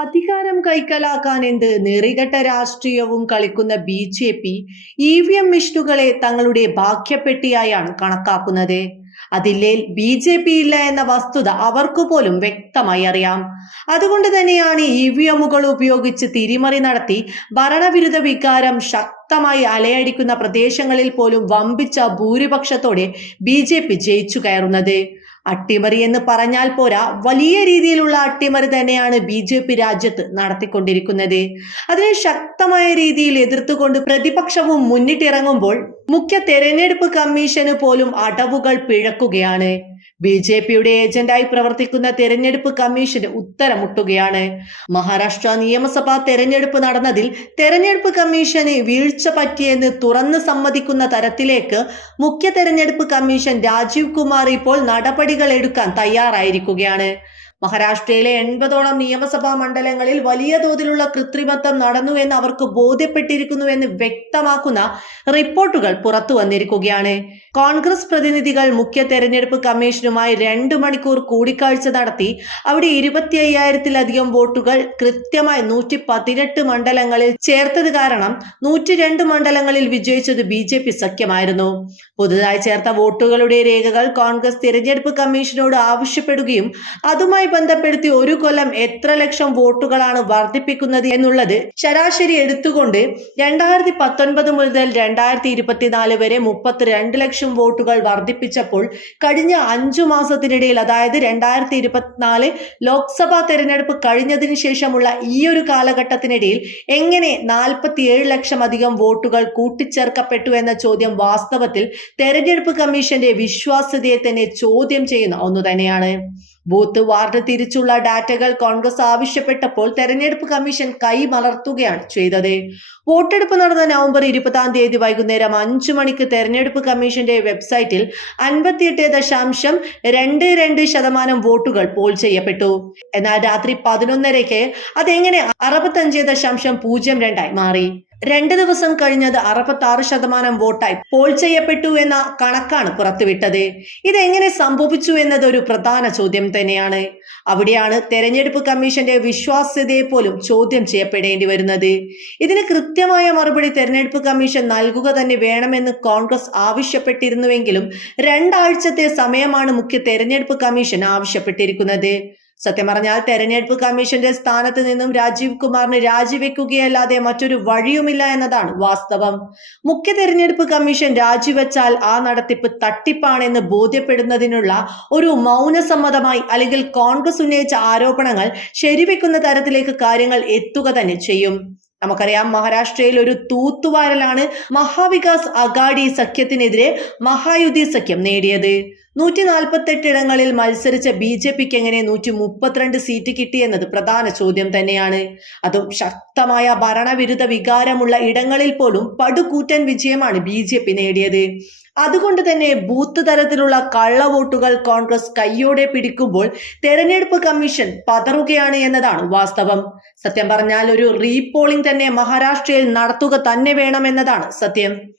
അധികാരം കൈക്കലാക്കാൻ എന്ത് നെറികെട്ട രാഷ്ട്രീയവും കളിക്കുന്ന B J P E V M മിഷനുകളെ തങ്ങളുടെ ഭാഗ്യപ്പെട്ടിയായാണ് കണക്കാക്കുന്നത്. അതില്ലേൽ ബി ജെ പി ഇല്ല എന്ന വസ്തുത അവർക്കു പോലും വ്യക്തമായി അറിയാം. അതുകൊണ്ട് തന്നെയാണ് ഇ വി എമ്മുകൾ ഉപയോഗിച്ച് തിരിമറി നടത്തി ഭരണവിരുദ്ധ വികാരം ശക്തമായി അലയടിക്കുന്ന പ്രദേശങ്ങളിൽ പോലും വമ്പിച്ച ഭൂരിപക്ഷത്തോടെ ബി ജെ പി ജയിച്ചു കയറുന്നത്. അട്ടിമറി എന്ന് പറഞ്ഞാൽ പോരാ വലിയ രീതിയിലുള്ള അട്ടിമറി തന്നെയാണ് ബി ജെ പി രാജ്യത്ത് നടത്തിക്കൊണ്ടിരിക്കുന്നത്. അതിനെ ശക്തമായ രീതിയിൽ എതിർത്തുകൊണ്ട് പ്രതിപക്ഷവും മുന്നിട്ടിറങ്ങുമ്പോൾ മുഖ്യ തെരഞ്ഞെടുപ്പ് കമ്മീഷന് പോലും അടവുകൾ പിഴക്കുകയാണ്. ബി ജെ പിയുടെ ഏജന്റായി പ്രവർത്തിക്കുന്ന തെരഞ്ഞെടുപ്പ് കമ്മീഷന് ഉത്തരമുട്ടുകയാണ്. മഹാരാഷ്ട്ര നിയമസഭാ തെരഞ്ഞെടുപ്പ് നടന്നതിൽ തെരഞ്ഞെടുപ്പ് കമ്മീഷന് വീഴ്ച പറ്റിയെന്ന് തുറന്ന് സമ്മതിക്കുന്ന തരത്തിലേക്ക് മുഖ്യ തെരഞ്ഞെടുപ്പ് കമ്മീഷൻ രാജീവ് കുമാർ ഇപ്പോൾ നടപടികൾ എടുക്കാൻ തയ്യാറായിരിക്കുകയാണ്. മഹാരാഷ്ട്രയിലെ എൺപതോളം നിയമസഭാ മണ്ഡലങ്ങളിൽ വലിയ തോതിലുള്ള കൃത്രിമത്വം നടന്നു എന്ന് അവർക്ക് ബോധ്യപ്പെട്ടിരിക്കുന്നുവെന്ന് വ്യക്തമാക്കുന്ന റിപ്പോർട്ടുകൾ പുറത്തു വന്നിരിക്കുകയാണ്. കോൺഗ്രസ് പ്രതിനിധികൾ മുഖ്യ തെരഞ്ഞെടുപ്പ് കമ്മീഷനുമായി രണ്ടു മണിക്കൂർ കൂടിക്കാഴ്ച നടത്തി അവിടെ ഇരുപത്തി അയ്യായിരത്തിലധികം വോട്ടുകൾ കൃത്യമായി നൂറ്റി പതിനെട്ട് മണ്ഡലങ്ങളിൽ ചേർത്തത് കാരണം നൂറ്റി രണ്ട് മണ്ഡലങ്ങളിൽ വിജയിച്ചത് ബി ജെ പി സഖ്യമായിരുന്നു. പുതുതായി ചേർത്ത വോട്ടുകളുടെ രേഖകൾ കോൺഗ്രസ് തിരഞ്ഞെടുപ്പ് കമ്മീഷനോട് ആവശ്യപ്പെടുകയും അതുമായി ബന്ധപ്പെടുത്തി ഒരു കൊല്ലം എത്ര ലക്ഷം വോട്ടുകളാണ് വർദ്ധിപ്പിക്കുന്നത് എന്നുള്ളത് ശരാശരി എടുത്തുകൊണ്ട് രണ്ടായിരത്തി പത്തൊൻപത് മുതൽ രണ്ടായിരത്തി ഇരുപത്തിനാല് വരെ മുപ്പത്തിരണ്ട് ലക്ഷം വോട്ടുകൾ വർദ്ധിപ്പിച്ചപ്പോൾ കഴിഞ്ഞ അഞ്ചു മാസത്തിനിടയിൽ അതായത് രണ്ടായിരത്തി ഇരുപത്തിനാല് ലോക്സഭാ തെരഞ്ഞെടുപ്പ് കഴിഞ്ഞതിന് ശേഷമുള്ള ഈ ഒരു കാലഘട്ടത്തിനിടയിൽ എങ്ങനെ നാൽപ്പത്തിയേഴ് ലക്ഷം അധികം വോട്ടുകൾ കൂട്ടിച്ചേർക്കപ്പെട്ടു എന്ന ചോദ്യം വാസ്തവത്തിൽ തെരഞ്ഞെടുപ്പ് കമ്മീഷന്റെ വിശ്വാസ്യതയെ തന്നെ ചോദ്യം ചെയ്യുന്ന ഒന്ന് തന്നെയാണ്. ബൂത്ത് വാർഡ് തിരിച്ചുള്ള ഡാറ്റകൾ കോൺഗ്രസ് ആവശ്യപ്പെട്ടപ്പോൾ തെരഞ്ഞെടുപ്പ് കമ്മീഷൻ കൈമലർത്തുകയാണ് ചെയ്തത്. വോട്ടെടുപ്പ് നടന്ന നവംബർ ഇരുപതാം തീയതി വൈകുന്നേരം അഞ്ചു മണിക്ക് തെരഞ്ഞെടുപ്പ് കമ്മീഷന്റെ വെബ്സൈറ്റിൽ അൻപത്തിയെട്ട് ദശാംശം രണ്ട് രണ്ട് ശതമാനം വോട്ടുകൾ പോൾ ചെയ്യപ്പെട്ടു. എന്നാൽ രാത്രി പതിനൊന്നരയ്ക്ക് അതെങ്ങനെ അറുപത്തഞ്ച് ദശാംശം പൂജ്യം രണ്ടായി മാറി? രണ്ട് ദിവസം കഴിഞ്ഞത് അറുപത്തി ശതമാനം വോട്ടായി പോൾ ചെയ്യപ്പെട്ടു എന്ന കണക്കാണ് പുറത്തുവിട്ടത്. ഇതെങ്ങനെ സംഭവിച്ചു എന്നത് ഒരു പ്രധാന ചോദ്യം തന്നെയാണ്. അവിടെയാണ് തെരഞ്ഞെടുപ്പ് കമ്മീഷന്റെ വിശ്വാസ്യതയെ പോലും ചോദ്യം ചെയ്യപ്പെടേണ്ടി വരുന്നത്. ഇതിന് കൃത്യമായ മറുപടി തെരഞ്ഞെടുപ്പ് കമ്മീഷൻ നൽകുക തന്നെ വേണമെന്ന് കോൺഗ്രസ് ആവശ്യപ്പെട്ടിരുന്നുവെങ്കിലും രണ്ടാഴ്ചത്തെ സമയമാണ് മുഖ്യ തെരഞ്ഞെടുപ്പ് കമ്മീഷൻ ആവശ്യപ്പെട്ടിരിക്കുന്നത്. സത്യം പറഞ്ഞാൽ തെരഞ്ഞെടുപ്പ് കമ്മീഷന്റെ സ്ഥാനത്ത് നിന്നും രാജീവ് കുമാറിന് രാജിവെക്കുകയല്ലാതെ മറ്റൊരു വഴിയുമില്ല എന്നതാണ് വാസ്തവം. മുഖ്യ തെരഞ്ഞെടുപ്പ് കമ്മീഷൻ രാജിവെച്ചാൽ ആ നടത്തിപ്പ് തട്ടിപ്പാണെന്ന് ബോധ്യപ്പെടുന്നതിനുള്ള ഒരു മൗനസമ്മതമായി അല്ലെങ്കിൽ കോൺഗ്രസ് ഉന്നയിച്ച ആരോപണങ്ങൾ ശരിവെക്കുന്ന തരത്തിലേക്ക് കാര്യങ്ങൾ എത്തുക തന്നെ ചെയ്യും. നമുക്കറിയാം മഹാരാഷ്ട്രയിൽ ഒരു തൂത്തുവാരലാണ് മഹാവികാസ് അഗാഡി സഖ്യത്തിനെതിരെ മഹായുതി സഖ്യം നേടിയത്. നൂറ്റി നാൽപ്പത്തെട്ട് ഇടങ്ങളിൽ മത്സരിച്ച ബി ജെ പിക്ക് എങ്ങനെ നൂറ്റി മുപ്പത്തിരണ്ട് സീറ്റ് കിട്ടിയെന്നത് പ്രധാന ചോദ്യം തന്നെയാണ്. അതും ശക്തമായ ഭരണവിരുദ്ധ വികാരമുള്ള ഇടങ്ങളിൽ പോലും പടുകൂറ്റൻ വിജയമാണ് ബി ജെ പി നേടിയത്. അതുകൊണ്ട് തന്നെ ബൂത്ത് തരത്തിലുള്ള കള്ളവോട്ടുകൾ കോൺഗ്രസ് കയ്യോടെ പിടിക്കുമ്പോൾ തെരഞ്ഞെടുപ്പ് കമ്മീഷൻ പതറുകയാണ് എന്നതാണ് വാസ്തവം. സത്യം പറഞ്ഞാൽ ഒരു റീപോളിംഗ് തന്നെ മഹാരാഷ്ട്രയിൽ നടത്തുക തന്നെ വേണമെന്നതാണ് സത്യം.